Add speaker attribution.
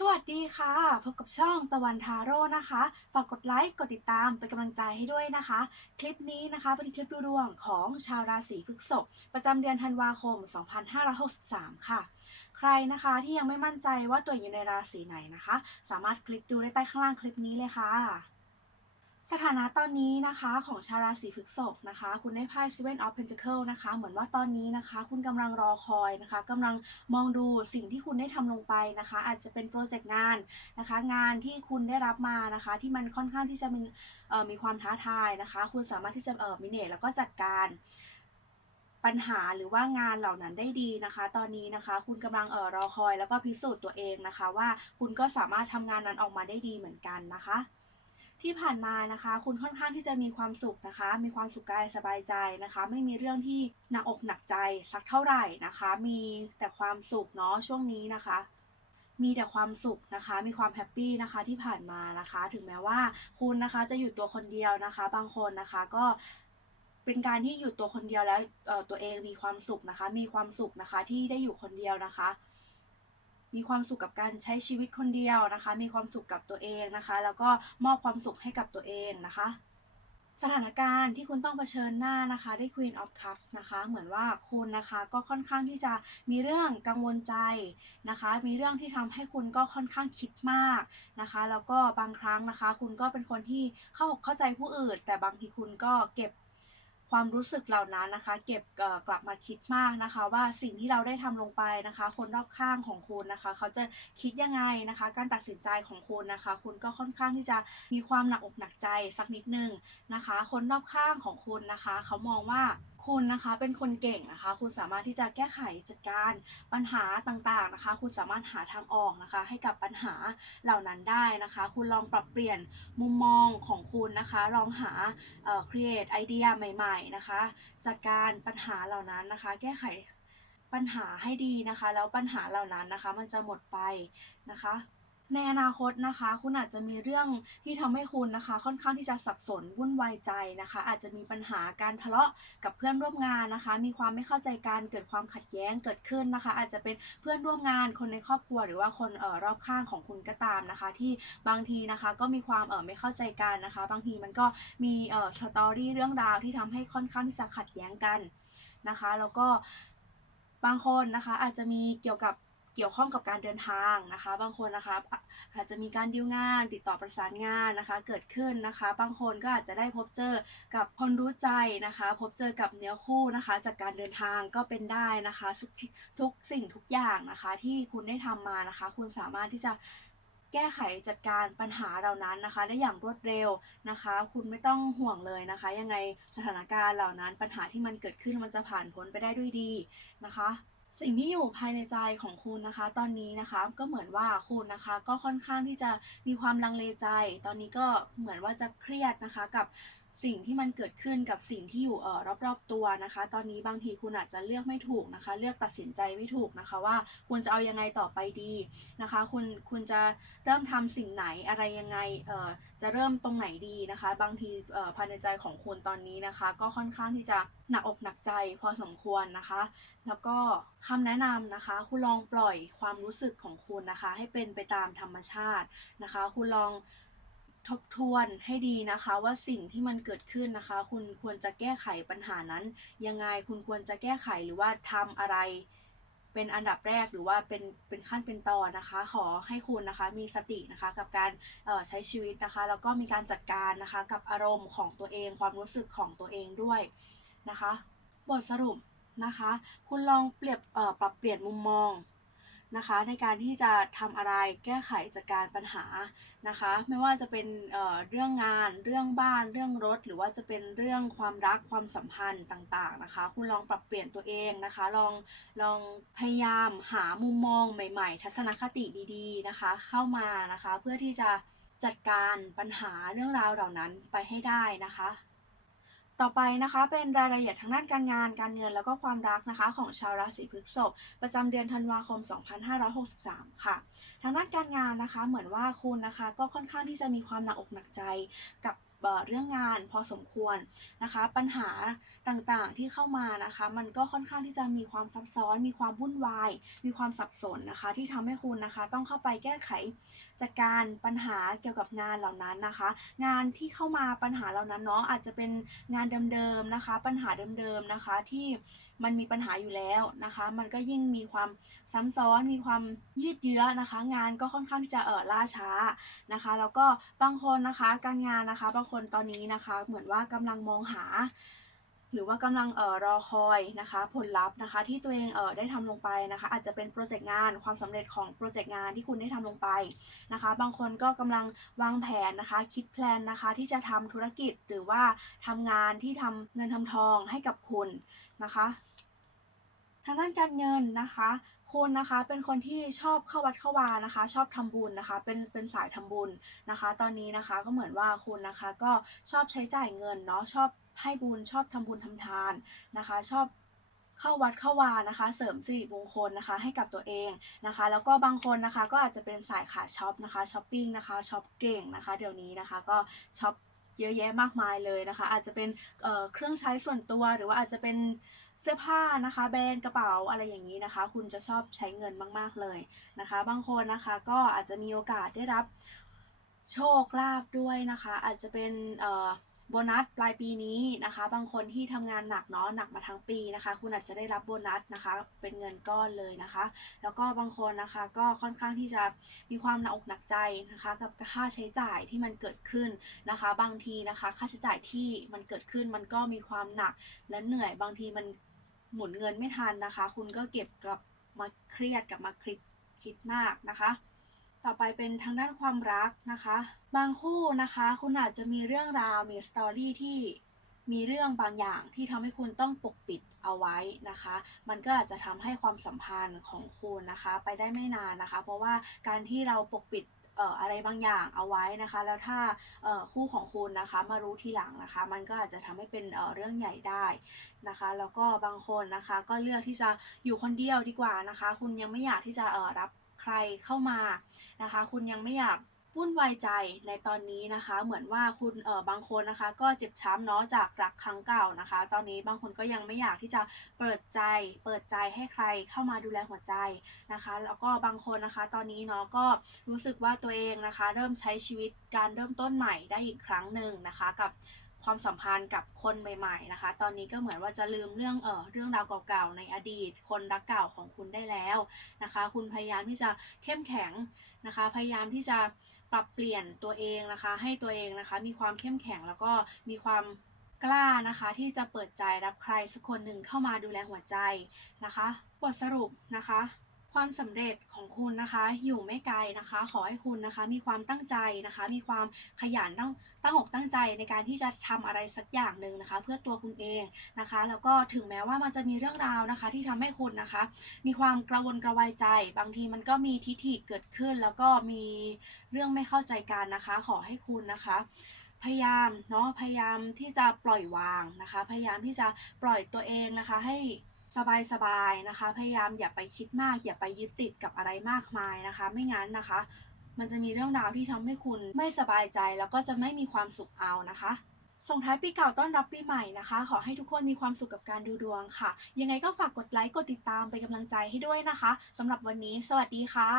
Speaker 1: สวัสดีค่ะ พบกับช่องตะวันทาโร่นะคะ ฝากกดไลค์ กดติดตาม เป็นกำลังใจให้ด้วยนะคะ คลิปนี้นะคะเป็นคลิปดูดวงของชาวราศีพฤษภประจำเดือนธันวาคม 2563 ค่ะ ใครนะคะที่ยังไม่มั่นใจว่าตัวอยู่ในราศีไหนนะคะ สามารถคลิกดูได้ใต้ข้างล่างคลิปนี้เลยค่ะ สถานะตอนนี้นะคะของชาวราศีพฤษภนะคะ คุณได้ไพ่ Seven of Pentacles นะคะ เหมือนว่าตอนนี้นะคะ คุณกำลังรอคอยนะคะกำลังมองดูสิ่งที่คุณได้ทำลงไปนะคะ อาจจะเป็นโปรเจกต์งานนะคะ งานที่คุณได้รับมานะคะ ที่มันค่อนข้างที่จะมีมีความท้าทายนะคะ คุณสามารถที่จะเอ่อมิเนตแล้วก็จัดการปัญหาหรือว่างานเหล่านั้นได้ดีนะคะ ตอนนี้นะคะ คุณกำลังเอ่อรอคอยแล้วก็พิสูจน์ตัวเองนะคะ ว่าคุณก็สามารถทำงานนั้นออกมาได้ดีเหมือนกันนะคะ ที่ผ่านมานะคะ คุณค่อนข้างที่จะมีความสุขนะคะ มีความสุขกายสบายใจนะคะ ไม่มีเรื่องที่หนักอกหนักใจสักเท่าไหร่นะคะ มีแต่ความสุขเนาะช่วงนี้นะคะ มีแต่ความสุขนะคะ มีความแฮปปี้นะคะที่ผ่านมานะคะ ถึงแม้ว่าคุณนะคะจะอยู่ตัวคนเดียวนะคะ บางคนนะคะก็เป็นการที่อยู่ตัวคนเดียวแล้วตัวเองมีความสุขนะคะ มีความสุขนะคะที่ได้อยู่คนเดียวนะคะ มีความสุขกับการใช้ชีวิตคนเดียวนะคะ มีความสุขกับตัวเองนะคะ แล้วก็มอบความสุขให้กับตัวเองนะคะสถานการณ์ที่คุณต้องเผชิญหน้านะคะได้ Queen of Cups นะคะ เหมือนว่าคุณนะคะก็ค่อนข้างที่จะมีเรื่องกังวลใจนะคะ มีเรื่องที่ทำให้คุณก็ค่อนข้างคิดมากนะคะ แล้วก็บางครั้งนะคะ คุณก็เป็นคนที่เข้าอกเข้าใจผู้อื่น แต่บางทีคุณก็เก็บ ความรู้สึกเหล่านั้นนะคะ เก็บกลับมาคิดมากนะคะ ว่าสิ่งที่เราได้ทำลงไปนะคะ คนรอบข้างของคุณนะคะ เขาจะคิดยังไงนะคะ การตัดสินใจของคุณนะคะ คุณก็ค่อนข้างที่จะมีความหนักอกหนักใจสักนิดนึงนะคะ คนรอบข้างของคุณนะคะ เขามองว่า คุณนะคะเป็นคนเก่งนะคะ คุณสามารถที่จะแก้ไขจัดการปัญหาต่างๆนะคะ คุณสามารถหาทางออกนะคะ ให้กับปัญหาเหล่านั้นได้นะคะ คุณลองปรับเปลี่ยนมุมมองของคุณนะคะ ลองหาเอ่อ create ไอเดียใหม่ๆนะคะจัดการปัญหาเหล่านั้นนะคะ แก้ไขปัญหาให้ดีนะคะ แล้วปัญหาเหล่านั้นนะคะ มันจะหมดไปนะคะ ในอนาคตนะคะ คุณอาจจะมีเรื่องที่ทำให้คุณนะคะ ค่อนข้างที่จะสับสนวุ่นวายใจนะคะ อาจจะมีปัญหาการทะเลาะกับเพื่อนร่วมงานนะคะ มีความไม่เข้าใจกันเกิดความขัดแย้งเกิดขึ้นนะคะ อาจจะเป็นเพื่อนร่วมงานคนในครอบครัว หรือว่าคนเอ่อรอบข้างของคุณก็ตามนะคะ ที่บางทีนะคะก็มีความเอ่อไม่เข้าใจกันนะคะ บางทีมันก็มีเอ่อสตอรี่เรื่องราวที่ทำให้ค่อนข้างที่จะขัดแย้งกันนะคะ แล้วก็บางคนนะคะอาจจะมีเกี่ยวกับ เกี่ยวข้องกับการเดินทางนะคะ บางคนนะคะอาจจะมีการดิวงาน ติดต่อประสานงานนะคะ เกิดขึ้นนะคะ บางคนก็อาจจะได้พบเจอกับคนรู้ใจนะคะ พบเจอกับเนื้อคู่นะคะ จากการเดินทางก็เป็นได้นะคะทุกทุกสิ่งทุกอย่างนะคะ ที่คุณได้ทำมานะคะ คุณสามารถที่จะแก้ไขจัดการปัญหาเหล่านั้นนะคะ ได้อย่างรวดเร็วนะคะ คุณไม่ต้องห่วงเลยนะคะ ยังไงสถานการณ์เหล่านั้นปัญหาที่มันเกิดขึ้นมันจะผ่านพ้นไปได้ด้วยดีนะคะ สิ่งที่อยู่ภายในใจของคุณนะคะ ตอนนี้นะคะก็เหมือนว่าคุณนะคะ ก็ค่อนข้างที่จะมีความลังเลใจ ตอนนี้ก็เหมือนว่าจะเครียดนะคะกับ สิ่งที่มันเกิดขึ้นกับสิ่งที่อยู่เอ่อรอบๆตัวนะคะ ตอนนี้บางทีคุณอาจจะเลือกไม่ถูกนะคะ เลือกตัดสินใจไม่ถูกนะคะว่าคุณจะเอายังไงต่อไปดีนะคะ คุณคุณจะเริ่มทำสิ่งไหนอะไรยังไงเอ่อจะเริ่มตรงไหนดีนะคะ บางทีเอ่อภายในใจของคุณตอนนี้นะคะ ก็ค่อนข้างที่จะหนักอกหนักใจพอสมควรนะคะ แล้วก็คำแนะนำนะคะ คุณลองปล่อยความรู้สึกของคุณนะคะ ให้เป็นไปตามธรรมชาตินะคะ คุณลอง ทบทวนให้ดีนะคะว่าสิ่งที่มันเกิดขึ้นนะคะ คุณควรจะแก้ไขปัญหานั้น ยังไงคุณควรจะแก้ไขหรือว่าทำอะไรเป็นอันดับแรกหรือว่าเป็นเป็นขั้นเป็นตอนนะคะ ขอให้คุณนะคะมีสตินะคะกับการออใช้ชีวิตนะคะ แล้วก็มีการจัดการนะคะกับอารมณ์ของตัวเอง ความรู้สึกของตัวเองด้วยนะคะ บทสรุปนะคะ คุณลองเปรียบปรับเปลี่ยนมุมมอง นะคะในการที่จะทำอะไรแก้ไขจัดการปัญหานะคะ ไม่ว่าจะเป็นเเรื่องงานเรื่องบ้านเรื่องรถ หรือว่าจะเป็นเรื่องความรักความสัมพันธ์ต่างๆนะคะ คุณลองปรับเปลี่ยนตัวเองนะคะ ลองลองพยายามหามุมมองใหม่ ๆ ทัศนคติดีๆนะคะ เข้ามานะคะเพื่อที่จะจัดการปัญหาเรื่องราวเหล่านั้นไปให้ได้นะคะ ต่อไปนะคะเป็นรายละเอียดทางด้านการงาน การเงินแล้วก็ความรักนะคะของชาวราศีพฤษภประจำเดือนธันวาคม 2563 ค่ะ ทางด้านการงานนะคะ เหมือนว่าคุณนะคะก็ค่อนข้างที่จะมีความหนักอกหนักใจกับ เรื่องงานพอสมควรนะคะ ปัญหาต่างๆที่เข้ามานะคะ มันก็ค่อนข้างที่จะมีความซับซ้อน มีความวุ่นวาย มีความสับสนนะคะ ที่ทำให้คุณนะคะ ต้องเข้าไปแก้ไขจัดการปัญหาเกี่ยวกับงานเหล่านั้นนะคะ งานที่เข้ามาปัญหาเหล่านั้นเนาะอาจจะเป็นงานเดิมๆนะคะ ปัญหาเดิมๆนะคะที่มันมีปัญหาอยู่แล้วนะคะ มันก็ยิ่งมีความซ้ำซ้อนมีความยืดเยื้อนะคะ งานก็ค่อนข้างที่จะเออล่าช้านะคะ แล้วก็บางคนนะคะการงานนะคะ บางคนตอนนี้นะคะ เหมือนว่ากำลังมองหา หรือว่ากำลังเอ่อรอคอยนะคะผลลัพธ์นะคะที่ตัวเองเอ่อได้ทำลงไปนะคะอาจจะเป็นโปรเจกต์งานความสำเร็จของโปรเจกต์งานที่คุณได้ทำลงไปนะคะบางคนก็กำลังวางแผนนะคะคิดแพลนนะคะที่จะทำธุรกิจหรือว่าทำงานที่ทำเงินทำทองให้กับคุณนะคะ ทางด้านการเงินนะคะ คุณนะคะเป็นคนที่ชอบเข้าวัดเข้าวานะคะ ชอบทำบุญนะคะ เป็นเป็นสายทำบุญนะคะ ตอนนี้นะคะก็เหมือนว่าคุณนะคะก็ชอบใช้จ่ายเงินเนาะชอบให้บุญชอบทำบุญทำทานนะคะ ชอบเข้าวัดเข้าวานะคะ เสริมสิริมงคลนะคะ ให้กับตัวเองนะคะ แล้วก็บางคนนะคะก็อาจจะเป็นสายขาช็อปนะคะช้อปปิ้งนะคะช็อปเก่งนะคะ เดี๋ยวนี้นะคะก็ช็อปเยอะแยะมากมายเลยนะคะ อาจจะเป็นเเครื่องใช้ส่วนตัวหรือว่าอาจจะเป็น เสื้อผ้านะคะ แบรนด์กระเป๋าอะไรอย่างนี้นะคะ คุณจะชอบใช้เงินมาก ๆ เลยนะคะ บางคนนะคะก็อาจจะมีโอกาสได้รับโชคลาภด้วยนะคะ อาจจะเป็นโบนัสปลายปีนี้นะคะ บางคนที่ทำงานหนักเนาะหนักมาทั้งปีนะคะ คุณอาจจะได้รับโบนัสนะคะ เป็นเงินก้อนเลยนะคะ แล้วก็บางคนนะคะก็ค่อนข้างที่จะมีความหนักอกหนักใจนะคะ กับค่าใช้จ่ายที่มันเกิดขึ้นนะคะ บางทีนะคะ ค่าใช้จ่ายที่มันเกิดขึ้นมันก็มีความหนักและเหนื่อยบางทีมัน หมุนเงินไม่ทันนะคะ คุณก็เก็บกลับมาเครียดกลับมาคิดคิดมากนะคะ ต่อไปเป็นทางด้านความรักนะคะ บางคู่นะคะ คุณอาจจะมีเรื่องราวมีสตอรี่ที่มีเรื่องบางอย่างที่ทำให้คุณต้องปกปิดเอาไว้นะคะ มันก็อาจจะทำให้ความสัมพันธ์ของคุณนะคะ ไปได้ไม่นานนะคะ เพราะว่าการที่เราปกปิด อะไรบางอย่างเอาไว้นะคะ แล้วถ้าคู่ของคุณนะคะมารู้ทีหลังนะคะ มันก็อาจจะทำให้เป็นเรื่องใหญ่ได้นะคะ แล้วก็บางคนนะคะก็เลือกที่จะอยู่คนเดียวดีกว่านะคะ คุณยังไม่อยากที่จะรับใครเข้ามานะคะ คุณยังไม่อยาก วุ่นวายใจในตอนนี้นะคะ เหมือนว่าคุณเอ่อบางคนนะคะ ก็เจ็บช้ำเนาะจากรักครั้งเก่านะคะ ตอนนี้บางคนก็ยังไม่อยากที่จะเปิดใจ เปิดใจให้ใครเข้ามาดูแลหัวใจนะคะ แล้วก็บางคนนะคะ ตอนนี้เนาะก็รู้สึกว่าตัวเองนะคะ เริ่มใช้ชีวิตการเริ่มต้นใหม่ได้อีกครั้งหนึ่งนะคะ กับ ความสัมพันธ์กับคนใหม่ๆนะคะ ตอนนี้ก็เหมือนว่าจะลืมเรื่องเออเรื่องราวเก่าๆในอดีต คนรักเก่าของคุณได้แล้วนะคะ คุณพยายามที่จะเข้มแข็งนะคะ พยายามที่จะปรับเปลี่ยนตัวเองนะคะ ให้ตัวเองนะคะ มีความเข้มแข็งแล้วก็มีความกล้านะคะที่จะเปิดใจรับใครสักคนหนึ่งเข้ามาดูแลหัวใจนะคะ บทสรุปนะคะ ความสำเร็จของคุณนะคะอยู่ไม่ไกลนะคะ ขอให้คุณนะคะ มีความตั้งใจนะคะ มีความขยันตั้งตั้งอกตั้งใจในการที่จะทำอะไรสักอย่างหนึ่งนะคะ เพื่อตัวคุณเองนะคะ แล้วก็ถึงแม้ว่ามันจะมีเรื่องราวนะคะ ที่ทำให้คุณนะคะ มีความกระวนกระวายใจ บางทีมันก็มีทิฐิเกิดขึ้น แล้วก็มีเรื่องไม่เข้าใจกันนะคะ ขอให้คุณนะคะพยายามเนาะพยายามที่จะปล่อยวางนะคะ พยายามที่จะปล่อยตัวเองนะคะ ให้ สบายๆนะคะ พยายามอย่าไปคิดมาก อย่าไปยึดติดกับอะไรมากมายนะคะ ไม่งั้นนะคะ มันจะมีเรื่องราวที่ทำให้คุณไม่สบายใจแล้วก็จะไม่มีความสุขเอานะคะส่งท้ายปีเก่าต้อนรับปีใหม่นะคะ ขอให้ทุกคนมีความสุขกับการดูดวงค่ะ ยังไงก็ฝากกดไลค์กดติดตามเป็นกำลังใจให้ด้วยนะคะสำหรับวันนี้ สวัสดีค่ะ